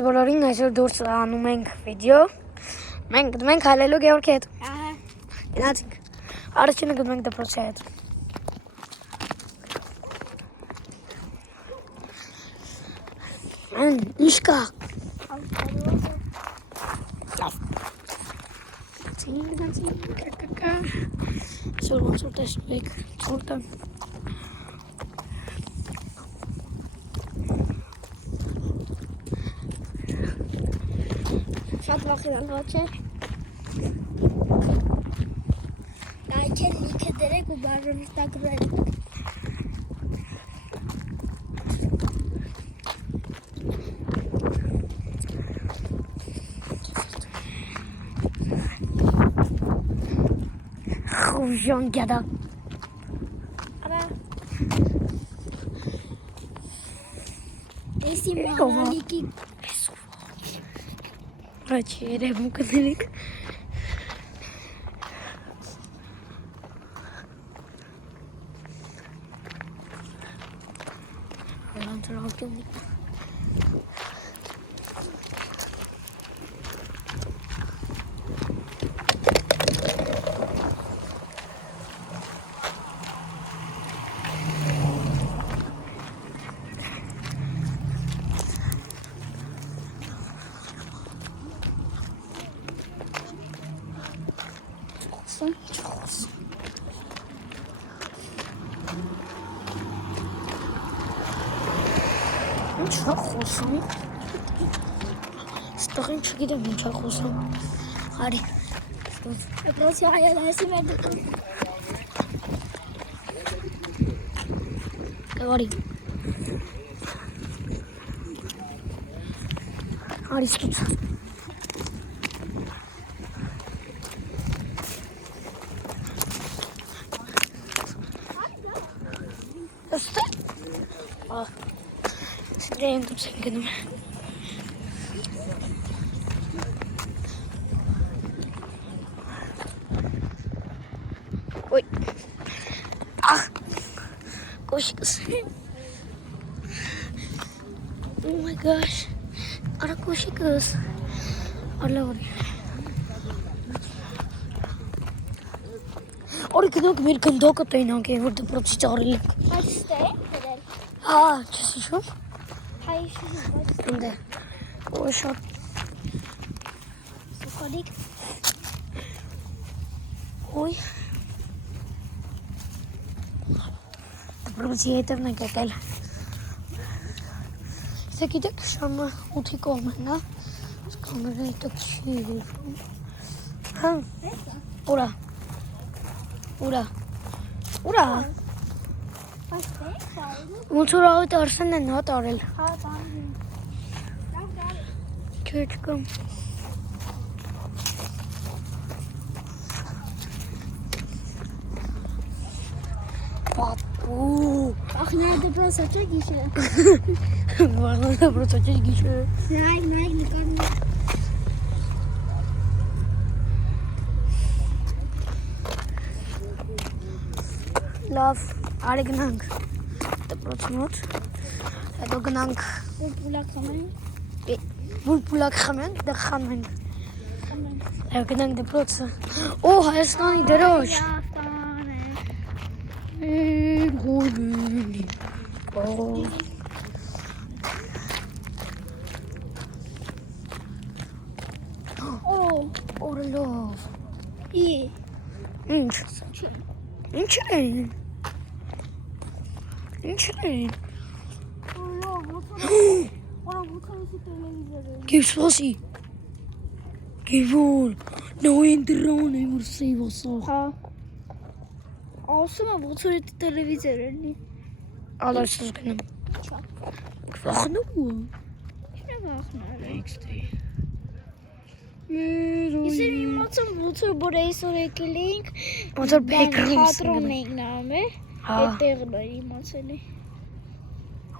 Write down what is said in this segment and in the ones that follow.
Բոլորին այսօր դուրս անում ենք վիդեո։ Մենք գնում ենք հալելու Գեորգի հետ։ Գնացինք։ Առաջինը գնում ենք դպրոցի հետ։ Ինչ կա։ Գնացինք։ Այսօր ոնց որ տեսնում եք ցուրտը։ Շատ վախենալու չէ։ Լայքեր լիքը դրեք ու բաժանորդագրեք։ Խուժան գադա։ Արա։ Էսի մահալիկի Աչի երևույթը ներեք։ Ալանտրակում։ Ինչ է խոսում։ Ստեղ ինչ գիտեմ ինչ է խոսում։ Արի։ դպրոցի այլայսի մեր դպրոց։ Գարի։ Արի ստուց։ Ըստե։ Սիրեն դուց են գնում։ Ոյ։ Ահ։ Կոշիկս։ Oh my gosh. Արա կոշիկս։ Արլա որի։ Օրի գնանք մեր գնդակը տենանք են, որ դպրոցից առել ենք։ Բայց ստե դրել։ Հա, չես հիշում։ Հայ շուտ։ Ընդ է։ Ոյ շատ։ Սոկոլիկ։ Ոյ։ Դպրոցի հետևն ենք եկել։ Իսկ գիտեք շամը 8-ի կողմն է, կամերայի տակ չի հիշում։ Հա։ Ուրա։ Ուրա։ Ուրա։ Այստե՞։ Ոնց որ այդ Արսենն են հա տարել։ Հա, բան։ Լավ գալի։ Քեչ կամ։ Պապու։ Ախնա դպրոցը չէ գիշերը։ Վաղը դպրոցը չի գիշերը։ Նայ նկարում։ Լավ, արի գնանք դպրոց մոտ, հետո գնանք Պուլակ խմենք։ պուլակ խմենք, դե խմենք, հետո գնանք դպրոցը, օ, Հայաստանի դրոշ, օրելով, ինչ են, Գիվսվասի, գիվոլ, նոյեն դրան է, որ սեյվ ասող։ Հա։ Ասում եմ ոնց որ տելևիզոր էլի։ Ալարսыз գնում։ Վախնում ու։ Ինչ վախնել։ Էքստի։ Իսկ իմացում ոնց որ այսօր եկել էինք։ Ոնց որ բեկրին Թատրոն էինք նայում է։ Հա։ Այդտեղն է իմացել է։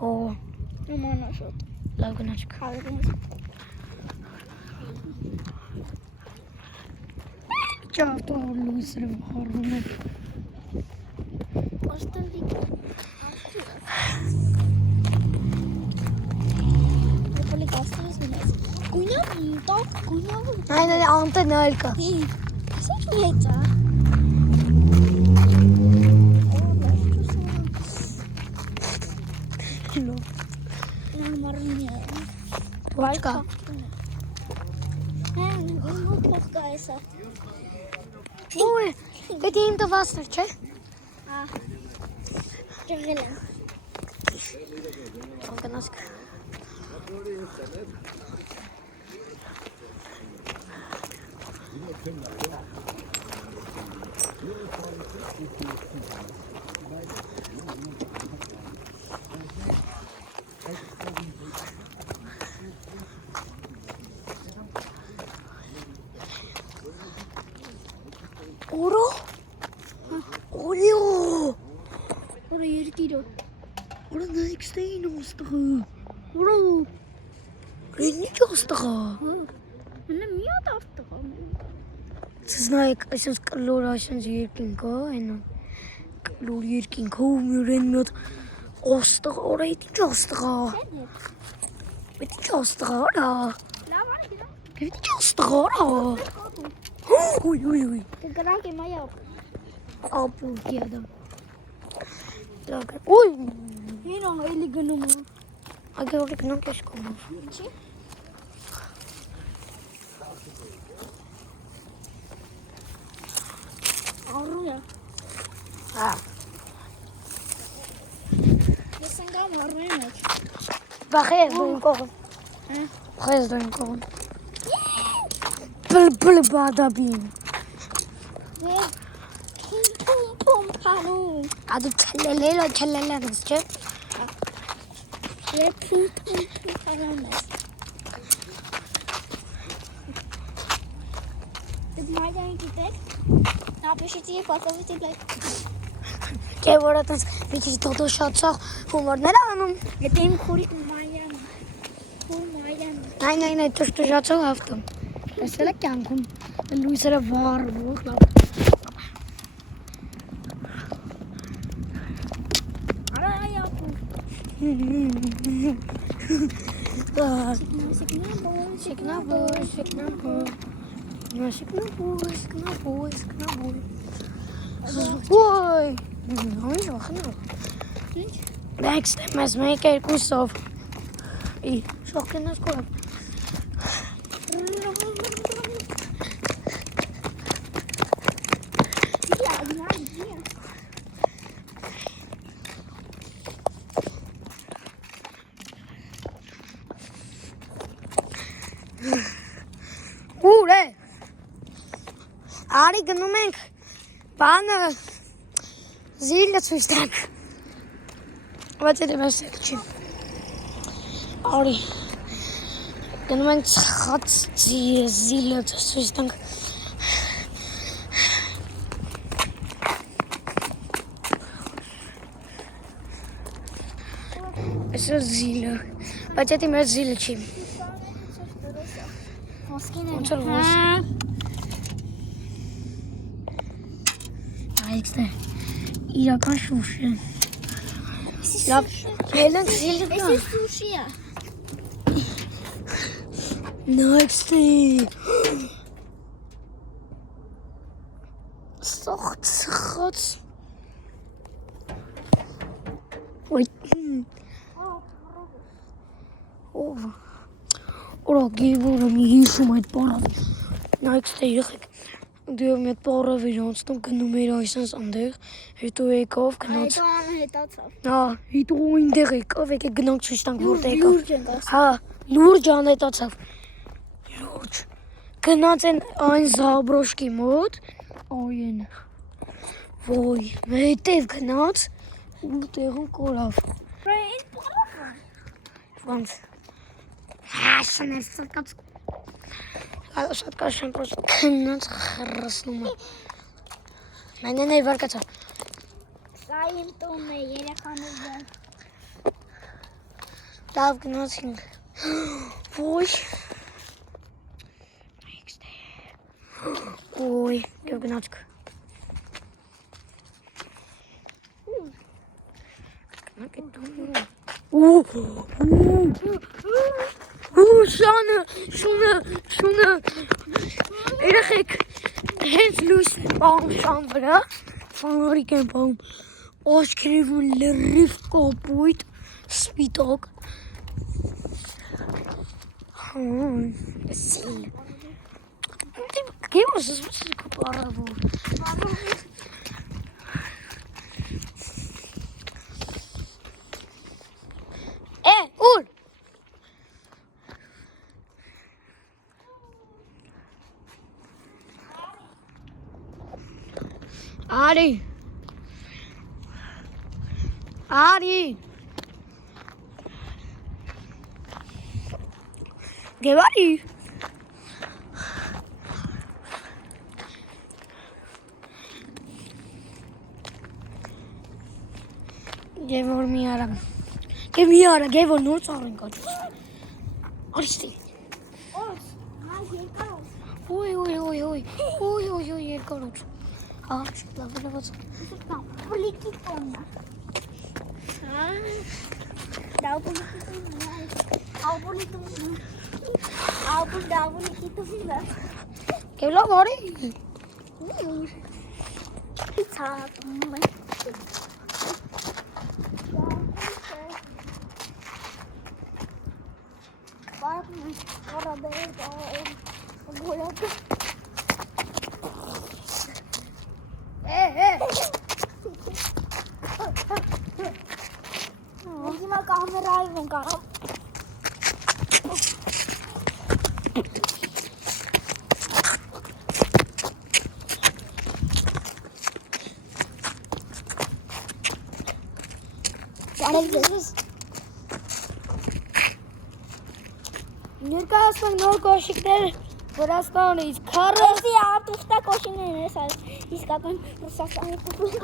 Հո, Նմանա շատ։ լավ գնացք։ Հավերում։ Ճավտո լույսը հառվում է։ Ոստալիկ։ Աստված մեզ։ Գույնավ, տակ, գույնավ։ Այն անտենը այլ կա։ Ասա ինչ հետ է։ Մարմինը։ Ոչ կա։ Ու փոխ կա էսա։ Ոյ, դա իմ տվասներ չէ։ Ջղել եմ։ Գնացք։ Օրո։ Օրիո։ Որը երկիրը։ Օրը նայքստեին ոստղը։ Օրո։ Ինչ ոստղը։ Մենը մի հատ ավտղա։ Չնայեք, այսպես կլոր այսպես երկինք է, այնա։ Կլոր երկինք է, ու մյուրեն մի հատ ոստղ, օրը ինչ ոստղը։ Ինչ ոստղը, օրը։ Լավ արի։ Ինչ ոստղը, օրը։ Ուй։ Կգրանք եմ այա։ Ապու կիադա։ Ուй։ Հինո էլի գնում եմ։ Ագե օրը գնանք ես կոմով։ Ինչի։ Արու야։ Ես ընկամ արուի մեջ։ Բախես դու կողմ։ Բախես դու կողմ։ Բլ բադաբին։ Պում փանու։ Ադու չլելելանս չէ։ Պում փանանես։ Դու մայդային գիտեք։ Напишите ей, показывайте, блядь. Չէ որ այտենց մի քիչ դոտոշացող հումորներ անում։ Это им курит Майами. Куր Майами. Այն այդ դոտոշացող ավտո։ Տեսել եք կյանքում լույսերը վառվող լավ։ Արա այապու։ Շիկնաբույս։ Ոյ, նույն վախնա։ Ինչ։ Next մեզ մեկ երկուսով։ Ի, շոկենաս կորավ։ Ուր է։ Արի գնում ենք բանը զիլը ցույց տանք։ Բայց դա մեզ չի։ Արի գնում ենք ծխած զիլը ցույց տանք։ Այսօր զիլը, բայց դա մեր զիլը չի։ Ոնց որ ոնց։ Այստե իրական շուշ է։ Լավ, ելենք զիլը կա։ Էսի սուշի է։ Նայքստե։ Սոխ։ Ոյ։ Ով։ Օրա գիվորը մի հիշում այդ պարավ։ Նայքստե եղեք։ Դու մի պարավ իրանցնում գնում էր այսպես այնտեղ, հետո եկավ գնաց։ Հետո անհետացավ։ Հա, հետո այնտեղ եկավ, եկեք գնանք ցույց տանք որտեղ եկավ։ Լուրջ ենք ասում։ Հա, լուրջ անհետացավ։ Լուրջ։ Գնաց այն զաբրոշկի մոտ, այեն։ Ոյ, հետև գնաց ու տեղում կորավ։ Այն պարավը։ Ոնց։ Հա, շնեսկաց։ Շատ կաշեն պրոստը գնաց խրսնում է։ Մենեն է վարկացա։ Սա իմ տունն է, երեխաները։ Լավ գնացինք։ Ոյ։ Ոյ, գնացք։ Գնացք դու։ Շունը։ Երեխեք, հենց լույս պահում շան վրա, ֆանարիկ են պահում, աշկերիվ ու լրիվ կապույտ, սպիտակ։ Սիլ։ Գեվոս զսպասի կպարավոր։ Ուր։ Արի։ Գևարի։ Գևոր մի արա։ Գևոր նոր ծառ ենք աճում։ Արիստի։ Ոյ, երկար ուր։ Հա, լավ։ Պոլիկի տոննա։ Դավոլիկի տոննա։ Գևլավ արի։ Ցածում է։ Հիմա կամերայով ենք արամ։ Ներկայացնենք նոր կոշիկներ Վրաստանից, 40 արտուստա կոշիներն ես այս իսկական Ռուսաստանի տուֆլի։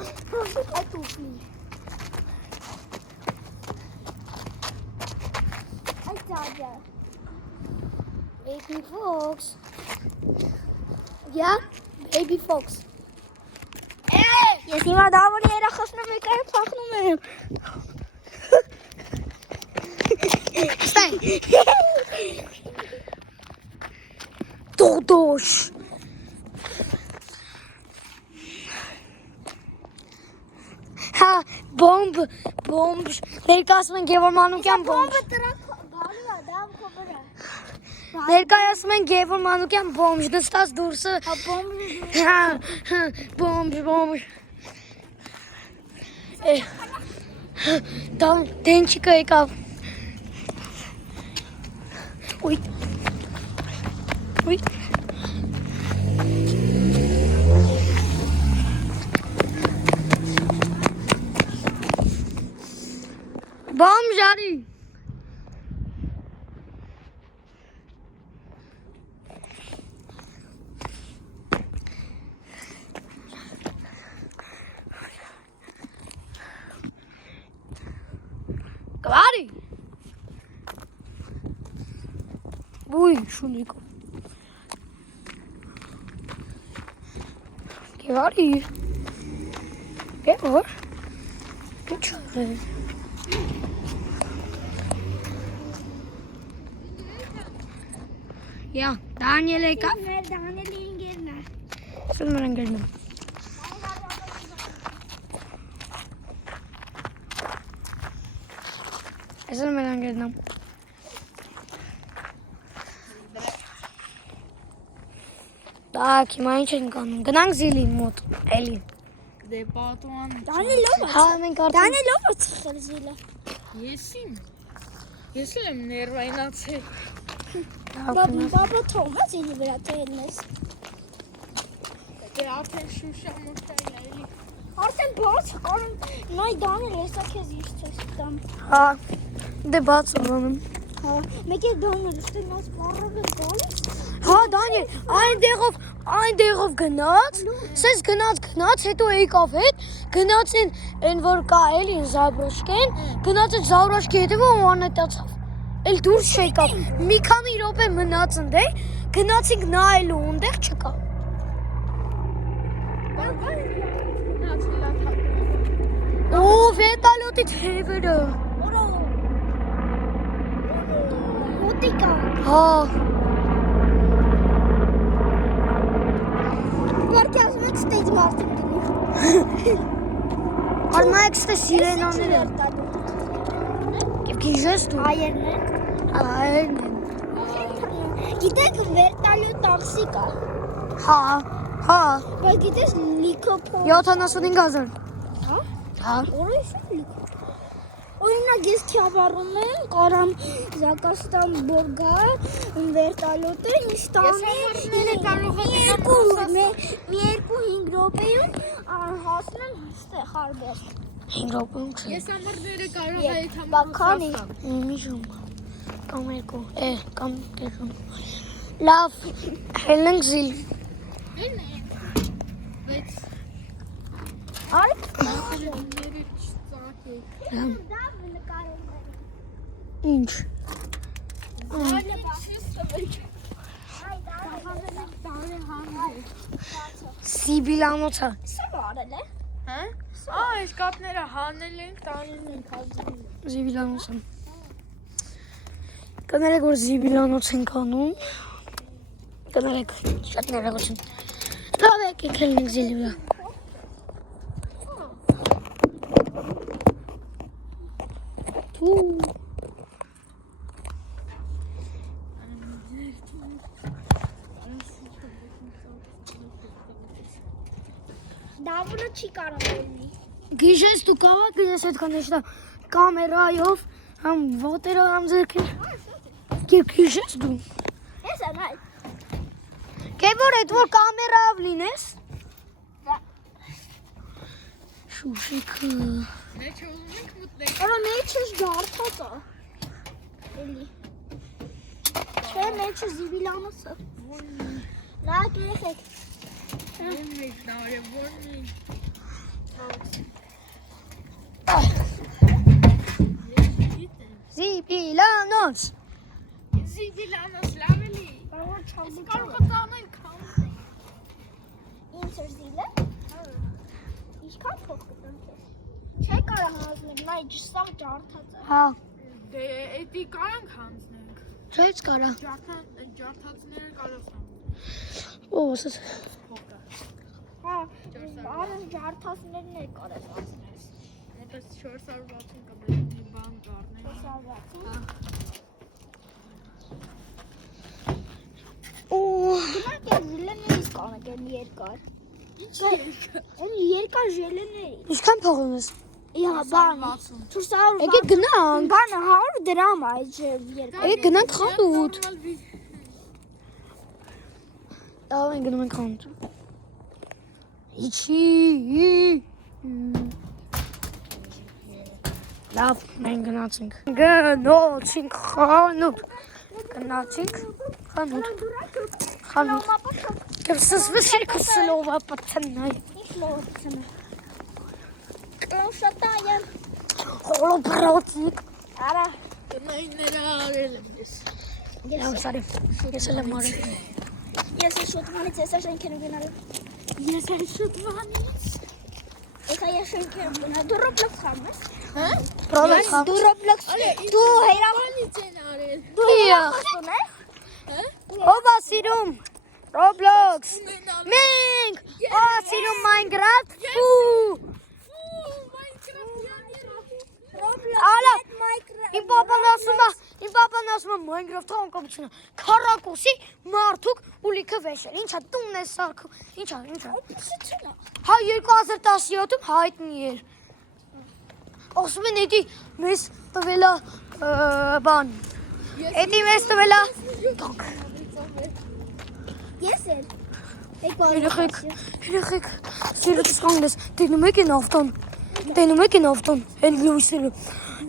Այս ծաղյա։ Baby Fox. Yeah, Baby Fox. Ես հիմա դավոլի երախոսնում եկար փախնում եմ։ Stay. Դոդոշ։ Հա, բոմբ, ներկայացնում ենք Գևոր Մանուկյան բոմբ։ Բոմբը տրակ գալու է, դավ քո վրա։ Ներկայացնում ենք Գևոր Մանուկյան բոմբ, նստած դուրսը։ Հա, բոմբը։ Հա, բոմբ։ Դենչիկը եկավ։ Ուй։ Բոմբ ժարի։ Կվարի։ Ուй, շունիկը։ Կվարի։ Գևոր։ Ինչ է։ Ja, Daniel եկավ։ Մեր Դանիելի ինգերն է։ Սուր մեր ընկերն է։ Սուր մեր ընկերն է։ Так, հիմա ինչ ենք անում։ Գնանք Զիլի մոտ, էլի։ Դե պատուան։ Դանիելով է։ Հա, մենք արդեն Դանիելով է ցխել զիլը։ Ես եմ ներվայնացել։ Բաբա թողա զիլի վրա թեհն ես։ Դե արդեն շուշա մոստայլ էլի։ Արդեն բաց կարում, նայ Դանել եսա քեզ իշ չես տամ։ Հա, դե բաց ուրանում։ Հա, մեկ է Դանել, ստեն այս բարով է գալիս։ Հա, Դանիել, այնտեղով գնաց, սես գնաց, հետո եկավ հետ, գնացին այն որ կա էլի Զաբրոշկեն, գնացին Զաբրոշկի հետևը ու անետացավ։ Էլ դուրս չեկավ, մի քանի րոպե մնաց ընդեղ, գնացինք նայելու ընդեղ չկա։ Ու վետալյոտի թևերը։ Որո։ մոտիկ է։ Հա, Իհարկե ասում եք ստեյջ մարդիկ դնի։ արմայք ստե սիրենաները։ Եվ գիժես դու։ Հայերն են։ Այրն են։ Գիտեք վերտալյոտ տաքսի կա։ Հա, հա, Բայց գիտես լիքոփո։ 75,000։ Հա։ Հա, Որոշ լիքո։ Օրինակ ես Քյավառում եմ, կարամ Զակաստան բորգա, վերտալյոտը ինձ տանի։ Մի 2-5 րոպեում հասնեմ ստեղ Հարբերտ։ 5 րոպեում չէ։ Ես ամառները կարող Եվ էի բականի։ Մի ժամ։ Կամ երկու, կամ երկու։ Լավ, հելնենք զիլ։ Բայց Արի։ նախարարները չծակեի։ Դա նկարում Ինչ։ Սիբիլանոցը։ Սա արել է։ Հա? Այս կապները հանել ենք, տանել ենք հազիվ։ Զիբիլանոցը։ Կներեք, որ զիբիլանոց ենք անում։ Կներեք, շատ ներողություն։ Լավ եկեք հելնենք զիլի վրա։ Թու։ Դավրը չի կարող լինի։ Գիժես դու կարող ես այդքան էշտա կամերայով համ ոտերը համ ձերքին։ Եվ գիժես դու։ Ես եմ այ։ Կեվոր էդ որ կամերայով լինես։ Շուշիկը։ Մեջ ուզում ենք մտնենք։ Արա մեջս ջարդած է։ Էլի։ Չէ, մեջը զիվիլանոցը։ Նա գերեք։ Ո՞ն մեջ նարե, ո՞ն։ Զիբիլանոց։ Զիբիլանոց լավելի։ Կարող չամբու։ Կարող է տանել քան։ Ինչ էր զիլը։ Ինչքան փող կտամ քեզ։ Չէ կարող հանձնել, նա ջսա ջարդած է։ Հա, Դե էդի կարանք հանձնենք։ չես կարա։ Ջարդածները կարող են։ Ո՞վ ասես։ Փոքր։ Հա, արս ջարդածներն է կարող հանձնել։ Այդպես 460 կբերնի բան կառնենք։ Օ, Գնանք ես զիլեներից կանենք են երկար։ Ինչ երկար։ Են երկար ժելեների։ ինչքան փող ունես։ Իա, բան։ 400 Եկեք գնանք։ Բանը 100 դրամ է այդ երկար։ Եկեք գնանք խանութ։ Լավ ենք գնում ենք խանութ։ Իչի։ Լավ, մենք գնացինք։ Գնացինք խանութ։ Գնացինք խանութ։ Խանութ։ Դրսս վշիրքը սլովա պացնայ։ Ինչ լոծնը։ Կլոշատայը։ Հոլո բրոցիկ։ Արա, Գնային նրա արել եմ ես։ Լավ, սարի։ Ես էլ եմ արել։ ես շուտմանից ես շենքերում գնալու։ Ես էլ շուտվանից։ Ես շենքերում գնալու։ Դու Roblox խաղում ես։ Հա? Պրոբլեմ Դու Roblox։ Դու Հերանից են արել։ հերախոսում ես։ Ով է սիրում Roblox։ Մենք սիրում Minecraft։ Ալա, իմ պապան ասում է Minecraft անկապությունը քառակուսի մարդուկ ու լիքը վեշեր։ Ինչա տունն է սարքում։ Ինչա։ Հա 2017-ում հայտնի էր։ Ասում են էդի մեզ տվելա բան։ Էդի մեզ տվելա տանք։ Ես էլ։ Երեխեք, սիրտս կանգնես, տենում եք են ավտոն, հեն լույսերը,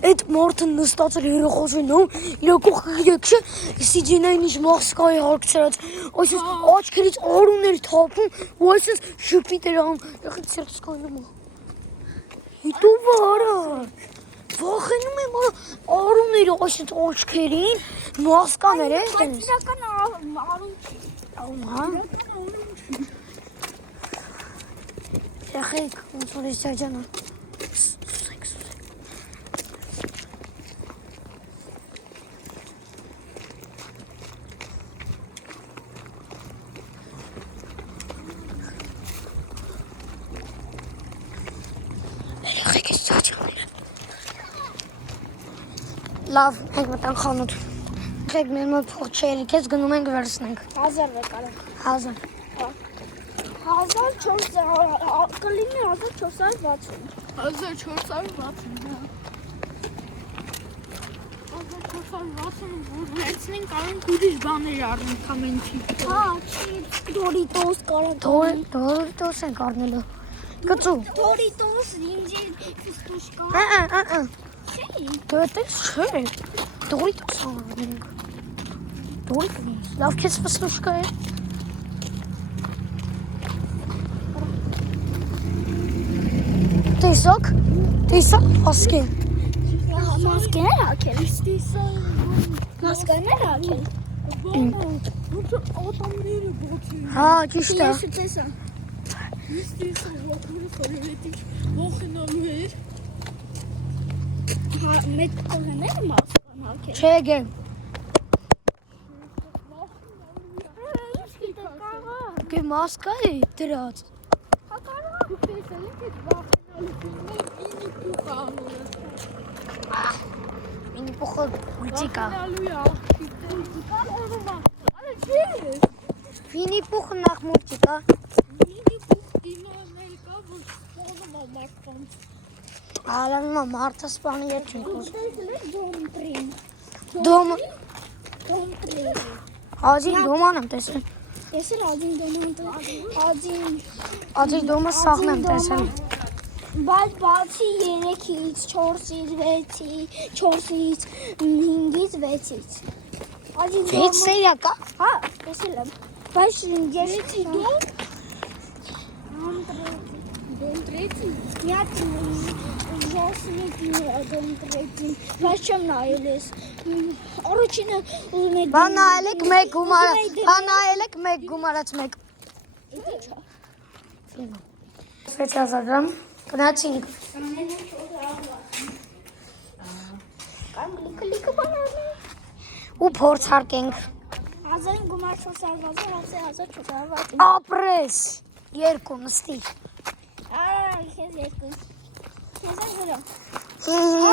այդ մարդը նստած էր երեխոսենում, իրա կողքը եկշը, սիջենային ինչ մաղսկայի հարկցրած, այսպես աչքերից արուն էր թապում, ու այսպես շպիտ էր անում, երեխեք սիրտս կանգնում է, հետո վարը, վախենում եմ արուն էր այսպես աչքերին, մաղսկաներ է, Իրական արուն հա, երեխեք, ոնց որ ես ջանա, Քեզ ճաճաներ։ Լավ, մենք մտանք խանութ։ Եք մեր մոտ փող չերի, քեզ գնում ենք վերցնենք։ 1000 է կարող։ 1000։ 1400 կլինի 1460։ 1460, հա։ 1460 որ վերցնենք կարող ուրիշ բաներ առնենք ամենքի։ Հա, չիպս, դորիտոս կարող։ Դորիտոս ենք առնելու։ Կծու։ Դորիտոս, ինձ ֆիստուշկա։ Չի։ Դու այդպես չէ։ Դորիտոս առնենք։ Դորիտոս։ Լավ քեզ ֆստուշկա է։ Տեսակ մասկեն։ Մասկներ ակել։ Մասկներ ակել։ Ոտամները բոթի։ Հա, ճիշտ է։ Ես տեսա։ Ես տեսա ոտները խորովետի ողնալու էր։ Հա, մեկ կողմեր մասկան ակել։ Չէ, գեմ։ Գե մասկա է դրած։ Հա, կարող։ Դու տեսել ես այդ ողնալու ինի փուխ անում։ Ինի փոխը գուտիկա։ Ողնալու է աղջիկը։ Արա չի։ Վինի փոխը նախ մուրտիկա։ Ինի փուխ դիմոնել կա որ սպանում է մարդկանց։ Ալանմա մարդը սպանի ետ չունք ուզ։ Դոմտրին։ Դոմ, Դոմտրին։ աջի դոման եմ տեսել։ Ես էլ աջին դոման աջին Աջի դոմը սաղն եմ տեսել։ բայց բացի 3-ից, 4-ից, 6-ից, 4-ից, 5-ից, 6-ից։ Աջին Վեց սերյակա։ հա, տեսել եմ։ Բայց 3-ից դոմ Դոմտրեցի։ Միատ ժոսնիկին դոմտրեցին։ Բայց չեմ նայել ես։ Առաջինը ուզում եմ Բան նայել եք մեկ գումարած, բան նայել եք մեկ գումարած մեկ։ 6000 դրամ, գնացինք։ Կամ կլիկը բանալի։ Ու փորձարկենք։ 1000 գումար 4460 Ապրես, երկու նստի։ Ահա, քեզ երկու։ Քեզ է հորա։